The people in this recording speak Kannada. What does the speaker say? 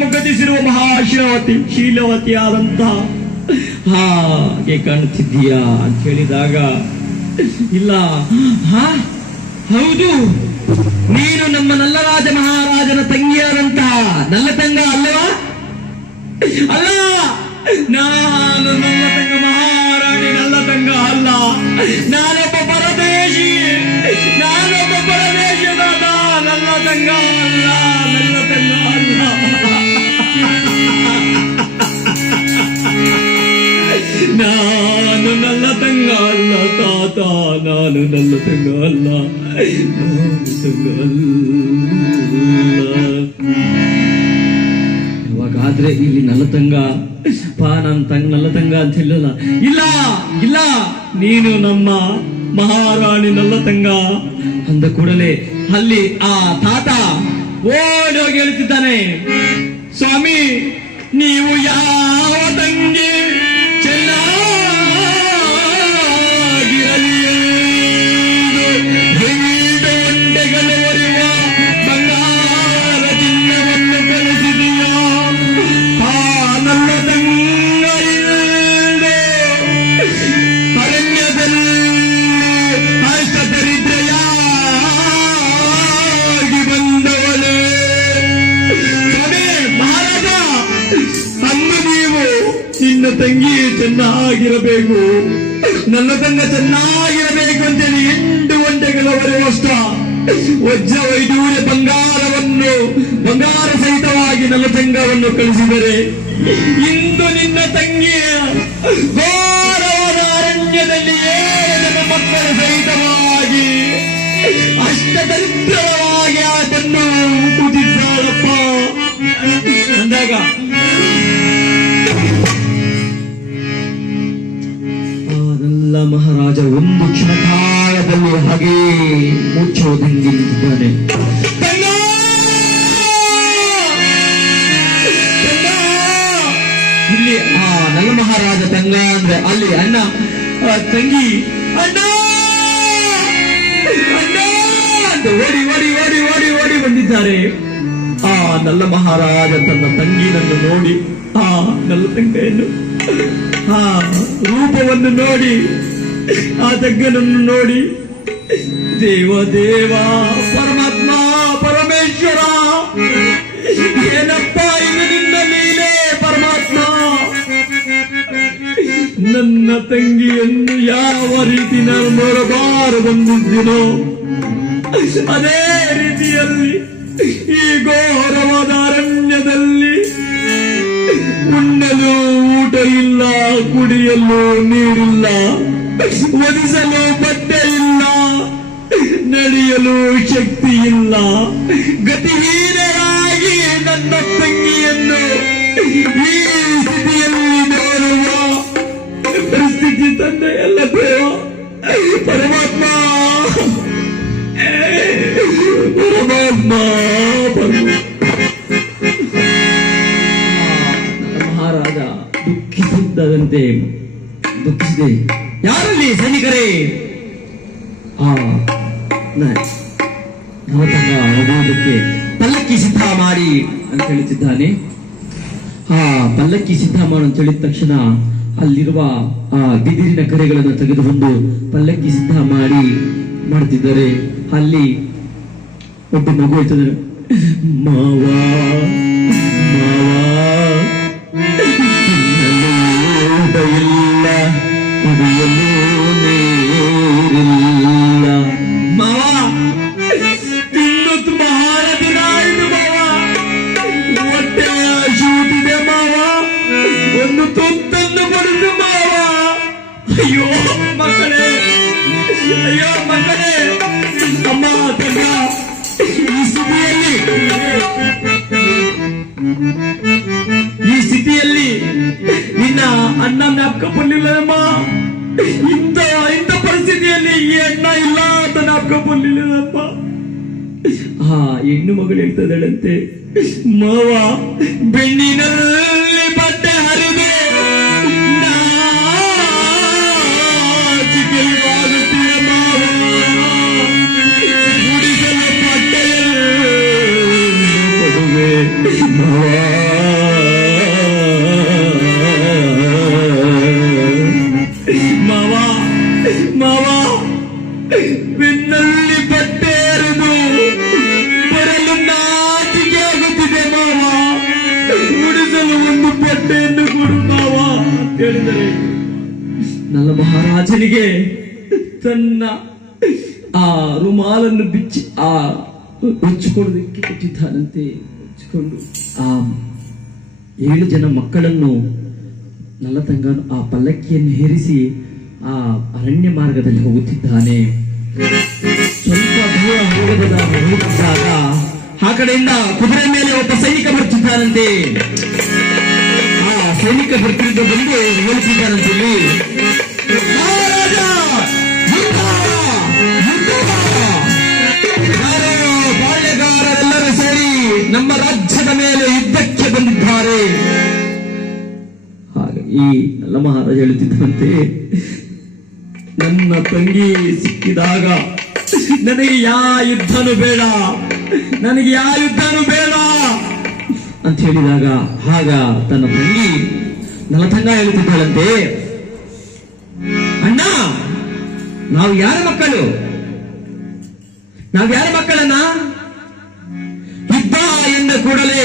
ಗತಿಸಿರುವ ಮಹಾಶೀಲವತಿ ಆದಂತಹ ಹಾಗೆ ಕಾಣುತ್ತಿದ್ದೀಯಾ ಅಂತ ಹೇಳಿದಾಗ, ಇಲ್ಲ. ಹಾ, ಹೌದು. ನೀನು ನಮ್ಮ ನಲ್ಲರಾಜ ಮಹಾರಾಜನ ತಂಗಿಯಾದಂತಹ ನಲ್ಲ ತಂಗ ಅಲ್ಲವಾ? ಅಲ್ಲ, ನಾನು ನನ್ನ ತಂಗ ಮಹಾರಾಣಿ ನಲ್ಲ ತಂಗ ಅಲ್ಲ. ನಾನೊಬ್ಬ ಪರದೇಶಿ. ನಾನು ನನ್ನ ತಂಗ ಅಲ್ಲ ತಾತ, ನಾನು ನನ್ನ ತಂಗ ಅಲ್ಲ ನಾನು ತಂಗ ಇಲ್ಲಿ ನಲ್ಲತಂಗ ಪಾ, ನನ್ ತಂಗ ನಲ್ಲತಂಗ ಅಂತ ಹೇಳಲ್ಲ. ಇಲ್ಲ ಇಲ್ಲ, ನೀನು ನಮ್ಮ ಮಹಾರಾಣಿ ನಲ್ಲತಂಗ ಅಂದ ಕೂಡಲೇ ಅಲ್ಲಿ ಆ ತಾತ ಓಡಿ ಹೋಗಿ ಹೇಳ್ತಿದ್ದಾನೆ, ಸ್ವಾಮಿ, ನೀವು ಯಾವ ತಂಗಿ? ನಿನ್ನ ತಂಗಿ ಚೆನ್ನಾಗಿರಬೇಕು. ನನ್ನ ತಂಗ ಚೆನ್ನಾಗಿರಬೇಕು ಅಂತೇಳಿ ಎಂಟು ಗಂಟೆಗಳವರೆ ಅಷ್ಟ. ವಜ್ರ ವೈಡೂರ್ಯ ಬಂಗಾರವನ್ನು, ಬಂಗಾರ ಸಹಿತವಾಗಿ ನನ್ನ ತಂಗವನ್ನು ಕಳಿಸಿದರೆ ಇಂದು ನಿನ್ನ ತಂಗಿಯ ಮಹಾರಾಜ ಒಂದು ಕ್ಷಣಕಾಲದಲ್ಲಿ ಹಾಗೇ ಮುಚ್ಚೋದಿಂಗಿದ್ದಾನೆ! ಇಲ್ಲಿ ಆ ನಲ್ಲ ಮಹಾರಾಜ ತಂಗ ಅಂದ್ರೆ ಅಲ್ಲಿ ಅಣ್ಣ ತಂಗಿ, ಅಣ್ಣ! ಅಂತ ಓಡಿ ಓಡಿ ಓಡಿ ಓಡಿ ಓಡಿ ಬಂದಿದ್ದಾರೆ. ಆ ನಲ್ಲ ಮಹಾರಾಜ ತನ್ನ ತಂಗಿನನ್ನು ನೋಡಿ, ಆ ನಲ್ಲ ತಂಗಿಯನ್ನು ಆ ರೂಪವನ್ನು ನೋಡಿ ಆ ತಗ್ಗನನ್ನು ನೋಡಿ. ದೇವ ದೇವ, ಪರಮಾತ್ಮ, ಪರಮೇಶ್ವರ, ಏನಪ್ಪ ನಿನ್ನ ಮೇಲೆ ಪರಮಾತ್ಮ? ನನ್ನ ತಂಗಿಯನ್ನು ಯಾವ ರೀತಿ ನಾನು ನೋಡಬಾರದೆಂದಿದ್ದೀನೋ ಅದೇ ರೀತಿಯಲ್ಲಿ ಈ ಘೋರವಾದ ಅರಣ್ಯದಲ್ಲಿ ಉಣ್ಣಲು ಊಟ ಇಲ್ಲ, ಕುಡಿಯಲು ನೀರಿಲ್ಲ. ಒದಿಸಲು ಬಟ್ಟೆ ಇಲ್ಲ ನಡೆಯಲು ಶಕ್ತಿ ಇಲ್ಲ ಗತಿಹೀನರಾಗಿ ನನ್ನ ತಂಗಿಯನ್ನು ಈ ಸ್ಥಿತಿಯಲ್ಲಿ ನೋಡುವ ಪರಿಸ್ಥಿತಿ ತಂದೆ ಎಲ್ಲ ಪರಮಾತ್ಮ ಪರಮಾತ್ಮ ಮಹಾರಾಜ ದುಃಖಿಸಿದ್ದಂತೆ ದುಃಖಿಸಿದೆ. ಯಾರಲ್ಲಿ ಸೈನಿಕರೇ? ಹೋಗುವುದಕ್ಕೆ ಪಲ್ಲಕ್ಕಿ ಸಿದ್ಧ ಮಾಡಿ ಅಂತ ಹೇಳುತ್ತಿದ್ದಾನೆ. ಆ, ಪಲ್ಲಕ್ಕಿ ಸಿದ್ಧ ಮಾಡು ಅಂತ ಹೇಳಿದ ತಕ್ಷಣ ಅಲ್ಲಿರುವ, ಆ, ಬಿದಿರಿನ ಕರೆಗಳನ್ನು ತೆಗೆದುಕೊಂಡು ಪಲ್ಲಕ್ಕಿ ಸಿದ್ಧ ಮಾಡಿ ಮಾಡ್ತಿದ್ದಾರೆ ಅಲ್ಲಿ ಒಬ್ಬ ಮಗು ಇರ್ತದೆ ಮಾವಾ ಮಾವಾ ಇಲ್ಲ. ಕುಡಿಯಲು ನೀರಿಲ್ಲ. ಮಾವ ಮಾವ. ಹೊಟ್ಟೆ ಶೂಟಿದೆ ಮಾವ. ಒಂದು ತುತ್ತನ್ನು ಬಡಿದು ಮಾವ. ಅಯ್ಯೋ, ಮಕ್ಕಳೇ ಅಯ್ಯೋ, ಮಕ್ಕಳೇ. ಅಮ್ಮ ಈ ಸ್ಥಿತಿಯಲ್ಲಿ ಈ ಸ್ಥಿತಿಯಲ್ಲಿ ನಿನ್ನ ಅನ್ನ ಜ್ಞಾಪಕ ಬರ್ಲಿಲ್ಲಮ್ಮ ಇಂಥ ಇಂಥ ಪರಿಸ್ಥಿತಿಯಲ್ಲಿ ಈ ಅಣ್ಣ ಇಲ್ಲ ಅಂತ ಜ್ಞಾಪಕ ಬರ್ಲಿಲ್ಲಮ್ಮ ಹಾ ಹೆಣ್ಣು ಮಗಳು ಹೇಳ್ತದಳಂತೆ, ಮಾವ, ಬೆಣ್ಣಿನಲ್ಲಿ ಮಾವಾ ಮಾವಾ ನಿನ್ನಲ್ಲಿ ಬಟ್ಟೆರದು ಬರಲು ನಾಚಿಕೆ ಆಗುತ್ತಿದೆ ಮಾವ. ಉಡಿಸಲು ಒಂದು ಬಟ್ಟೆಯನ್ನು ಕೊಡು ಮಾವ ಹೇಳಿದರೆ ನನ್ನ ಮಹಾರಾಜನಿಗೆ ತನ್ನ ಆ ರುಮಾಲನ್ನು ಬಿಚ್ಚಿ ಆ ಹಚ್ಚಿಕೊಳ್ಳೋದಕ್ಕೆ ಕೊಟ್ಟಿದ್ದಾನಂತೆ. ಹಚ್ಚಿಕೊಂಡು ಆ ಏಳು ಜನ ಮಕ್ಕಳನ್ನು ನಲ್ಲತಂಗನು ಆ ಪಲ್ಲಕ್ಕಿಯನ್ನು ಹೇರಿಸಿ ಆ ಅರಣ್ಯ ಮಾರ್ಗದಲ್ಲಿ ಹೋಗುತ್ತಿದ್ದಾನೆ. ಸ್ವಲ್ಪ ದೂರ ಹೋಗುತ್ತಿದ್ದಾಗ ಆ ಕಡೆಯಿಂದ ಕುದುರೆ ಮೇಲೆ ಒಬ್ಬ ಸೈನಿಕ ಬರ್ತಿದ್ದಾನಂತೆ. ಆ ಸೈನಿಕ ಬರ್ತಿದ್ದ ಬಂದು ಹೇಳುತ್ತಿದ್ದಾನಂತೆ ಈ ಮಹಾರಾಜ ಹೇಳುತ್ತಿದ್ದಂತೆ, ನನ್ನ ತಂಗಿ ಸಿಕ್ಕಿದಾಗ ನನಗೆ ಯಾ ಯುದ್ಧನೂ ಬೇಡ, ನನಗೆ ಯಾ ಯುದ್ಧನೂ ಬೇಡ ಅಂತ ಹೇಳಿದಾಗ, ಆಗ ತನ್ನ ತಂಗಿ ನನ್ನ ತಂಗ ಹೇಳುತ್ತಿದ್ದಾಳಂತೆ, ಅಣ್ಣ, ನಾವು ಯಾರ ಮಕ್ಕಳು? ನಾವು ಯಾರ ಮಕ್ಕಳನ್ನ? ಯುದ್ಧ ಎಂದ ಕೂಡಲೇ